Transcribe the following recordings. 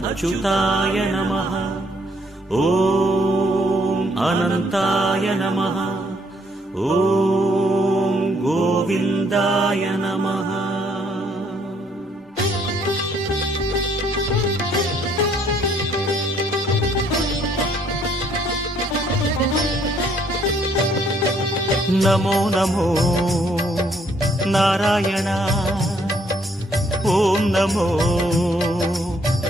अच्युताय नमः। ॐ अनन्ताय नमः। ॐ गोविन्दाय नमः। नमो नमो नारायण। ॐ नमो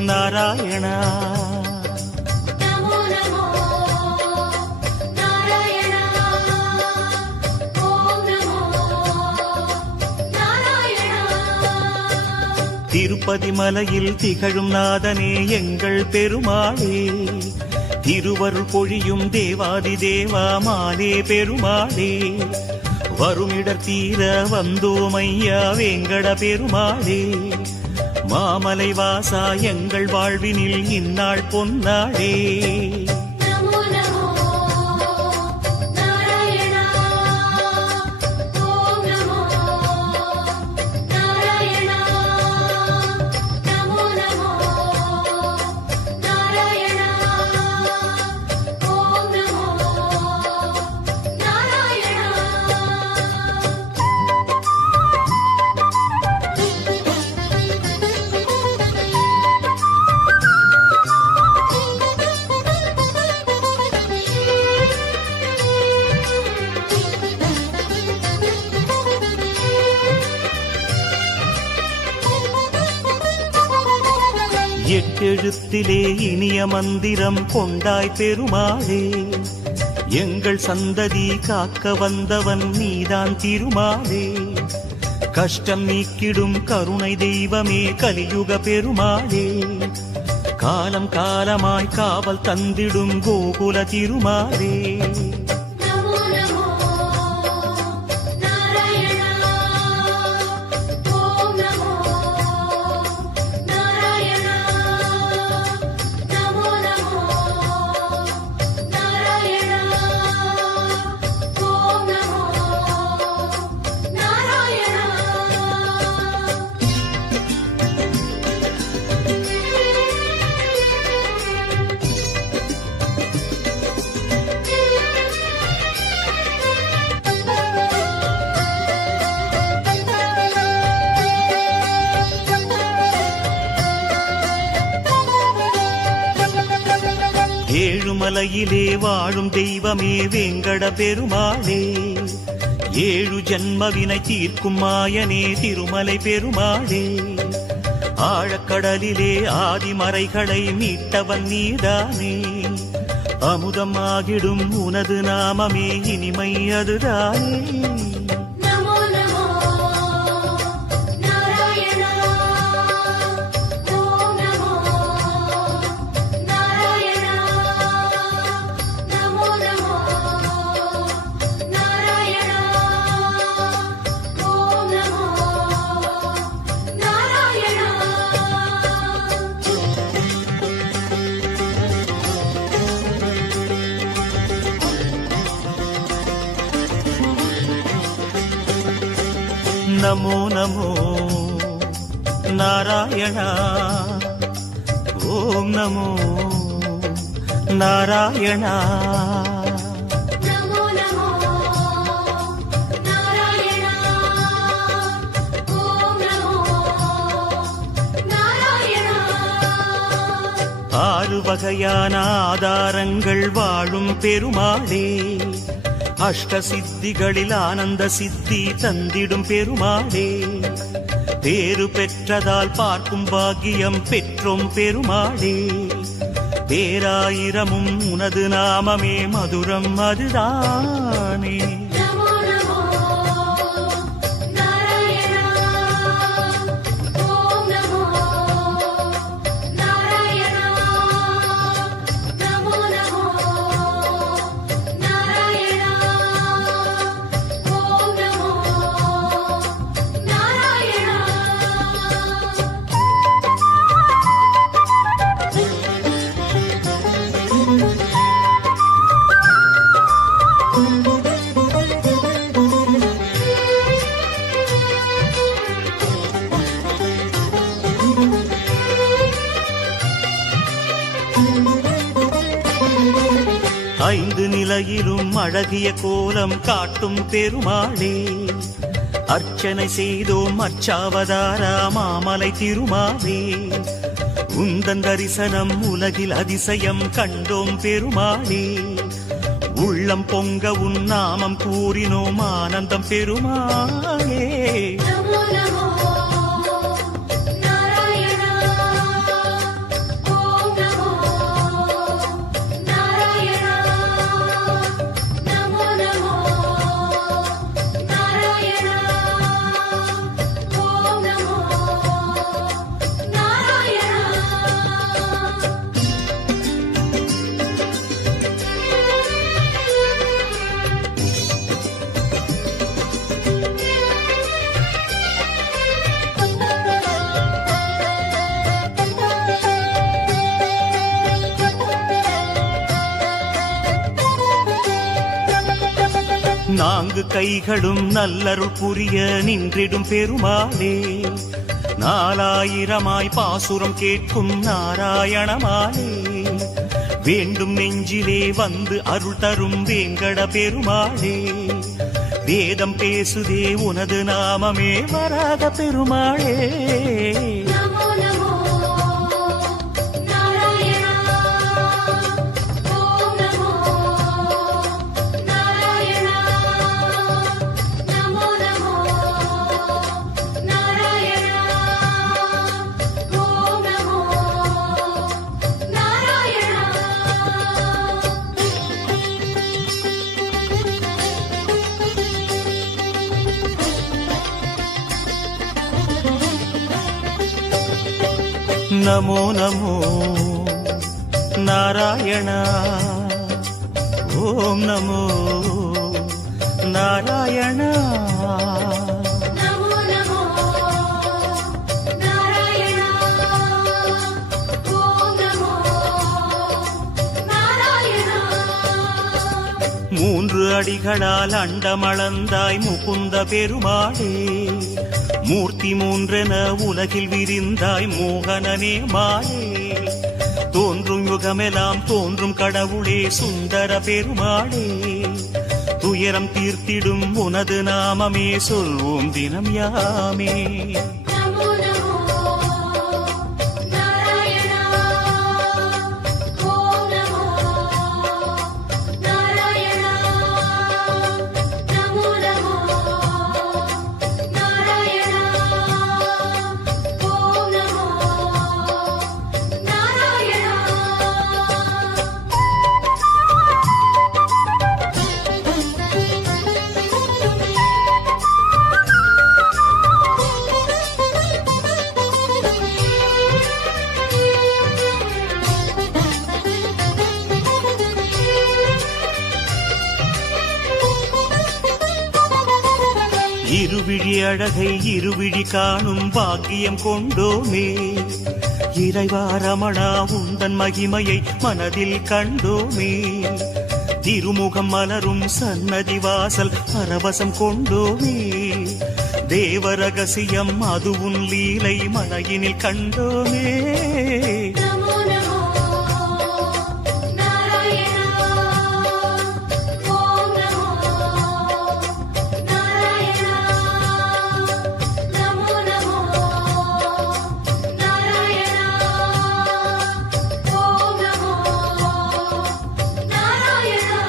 नारायण। नमो नमो नारायण। ओम नमो नारायण। திருப்பதி மலையில் திகழும் நாதனே எங்கள் பெருமாளே, திருவருள் பொழியும் தேவாதி தேவா மாலே பெருமாளே, வருமிடர் தீர வந்தோமையா வேங்கட பெருமாளே, மாமலை வாசா எங்கள் வாழ்வினில் இந்நாள் பொன்னாளே. நமோ நமோ நாராயண। ஓம் நமோ நாராயண। நமோ நமோ நாராயண। ஓம் நமோ நாராயண। எட்டெழுத்திலே இனிய மந்திரம் கொண்டாய் பெருமாளே, எங்கள் சந்ததி காக்க வந்தவன் நீதான் திருமாலே, கஷ்டம் நீக்கிடும் கருணை தெய்வமே கலியுக பெருமாளே, காலம் காலமாய் காவல் தந்திடும் கோகுல திருமாலே. நமோ நமோ நாராயண। ஓம் நமோ நாராயண। நமோ நமோ நாராயண। ஓம் நமோ நாராயண। ஏழுமலையிலே வாழும் தெய்வமே வேங்கட பெருமாளே, ஏழு ஜன்மவினை தீர்க்கும் மாயனே திருமலை பெருமாளே, ஆழக்கடலிலே ஆதிமறைகளை மீட்டவன் நீதானே, அமுதமாகிடும் உனது நாமமே இனிமை அதுதானே. நமோ நமோ நாராயண। ஓம் நமோ நாராயண। நமோ நமோ நாராயண। ஓம் நமோ நாராயண। नमो नमो नारायण। ॐ नमो नारायण। நமோ நமோ நாராயண। ஓம் நமோ நாராயண। ஆறு வகையான ஆதாரங்கள் வாழும் பெருமாளே, அஷ்ட சித்திகளில் ஆனந்த சித்தி தந்திடும் பெருமாளே, பேரு பெற்றதால் பார்க்கும் பாக்கியம் பெற்றோம் பெருமாளே, பேராயிரமும் உனது நாமமே மதுரம் அதுதானே. நமோ நமோ நாராயண। ஓம் நமோ நாராயண। நமோ நமோ நாராயண। ஓம் நமோ நாராயண। அகிலையிலும் அழகிய கோலம் காட்டும் பெருமாளே அர்ச்சனை செய்தோம் அர்ச்சாவதாரா மாமலை திருமாலே உந்தன் தரிசனம் உலகில் அதிசயம் கண்டோம் பெருமாளே உள்ளம் பொங்க உன் நாமம் கூறினோம் ஆனந்தம் பெருமாளே நமோ நமோ நாராயணா ஓம் நமோ நாராயணா நமோ நமோ நாராயணா ஓம் நமோ நாராயணா நான்கு கைகளும் நல்லருள் புரிய நின்றிடும் பெருமாளே நாலாயிரமாய் பாசுரம் கேட்கும் நாராயணமாலே வேண்டும் நெஞ்சிலே வந்து அருள் தரும் வேங்கட பெருமாளே வேதம் பேசுதே உனது நாமமே வராத பெருமாளே நமோ நமோ நாராயணா ஓம் நமோ நாராயணா நமோ நமோ நாராயணா ஓம் நமோ நாராயணா நமோ நமோ நாராயண ஓம் நமோ நாராயண நமோ நமோ நாராயணா ஓம் நமோ நாராயணா மூன்று அடிகளால் அண்டமளந்தாய் முகுந்த பெருமாளே மூர்த்தி மூன்றென உலகில் விரிந்தாய் மோகனனே மாலே தோன்றும் யுகமெல்லாம் தோன்றும் கடவுளே சுந்தர பெருமாளே துயரம் தீர்த்திடும் உனது நாமமே சொல்வோம் தினம் யாமே நமோ நமோ நாராயணா ஓம் நமோ நாராயணா நமோ நமோ நாராயணா ஓம் நமோ நாராயணா இருவிழி அழகை இருவிழி காணும் பாக்கியம் கொண்டோமே இறைவா ரமணா உந்தன் மகிமையை மனதில் கண்டோமே திருமுகம் மலரும் சன்னதி வாசல் பரவசம் கொண்டோமே தேவ ரகசியம் அது உன் லீலை மலையினில் கண்டோமே நமோ நமோ நாராயணா ஓம் நமோ நாராயணா நமோ நமோ நாராயணா ஓம் நமோ நாராயணா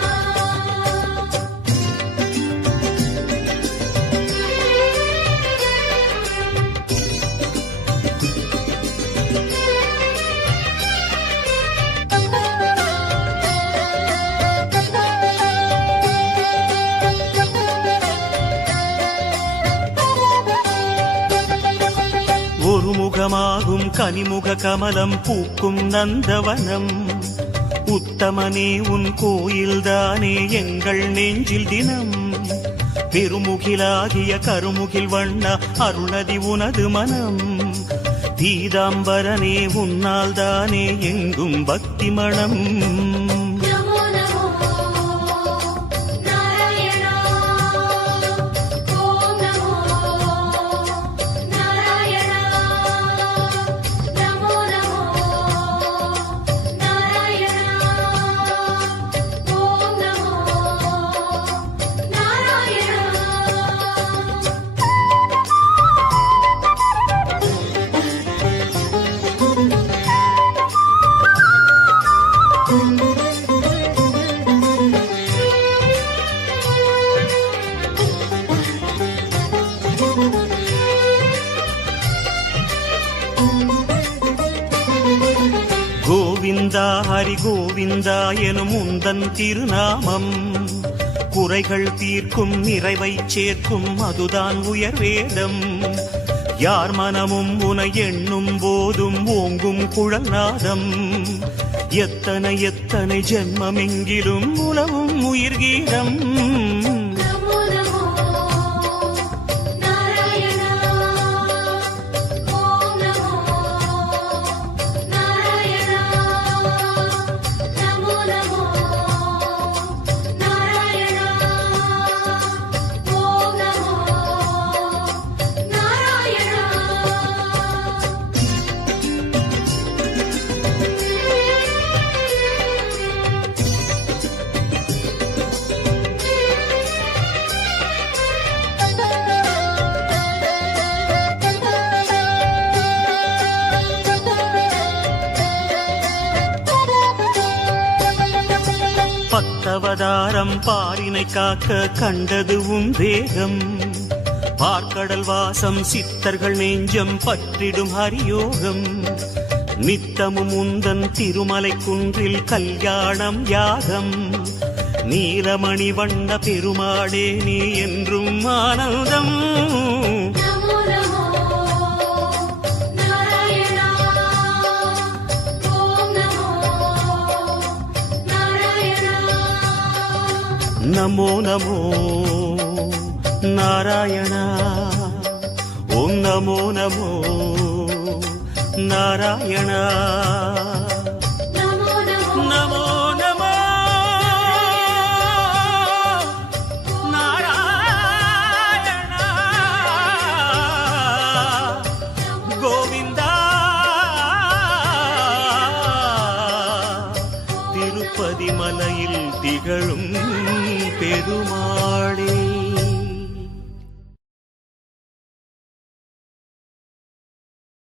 ஒரு முகமாகும் கனிமுக கமலம் பூக்கும் நந்தவனம் உத்தமனே உன் கோயில்தானே எங்கள் நெஞ்சில் தினம் பெருமுகிலாகிய கருமுகில் வண்ண அருணதி உனது மனம் பீதாம்பரனே உன்னால் தானே எங்கும் பக்தி மணம் நமோ நமோ நாராயணா ஓம் நமோ நாராயணா நமோ நமோ நாராயணா ஓம் நமோ முகுந்தா ஹரி கோவிந்தா எனும் உந்தன் திருநாமம் குறைகள் தீர்க்கும் நிறைவை சேர்க்கும் அதுதான் உயர்வேதம் யார் மனமும் உனை எண்ணும் போதும் ஓங்கும் குழல் நாதம் எத்தனை எத்தனை ஜென்மமெங்கிலும் உலவும் உயிர் கீதம் நமோ நமோ நாராயணா ஓம் நமோ நாராயணா நமோ நமோ நாராயணா ஓம் நமோ நாராயணா பத்தவதாரம் பாரினை காக்க கண்டது உன் தேகம் பார்க்கடல் வாசம் சித்தர்கள் நெஞ்சம் பற்றிடும் ஹரியோகம் நித்தமும் உந்தன் திருமலை குன்றில் கல்யாணம் யாகம் நீலமணி வண்ண பெருமாளே நீ என்றும் ஆனந்தம் நமோ நமோ நாராயணா ஓம் நமோ நாராயணா நமோ நமோ நாராயணா ஓம் நமோ நமோ நாராயணா நமோ நமோ நமோ நமோ நாராயணா கோவிந்தா திருப்பதி மலையில் திகழும் பெருமாளே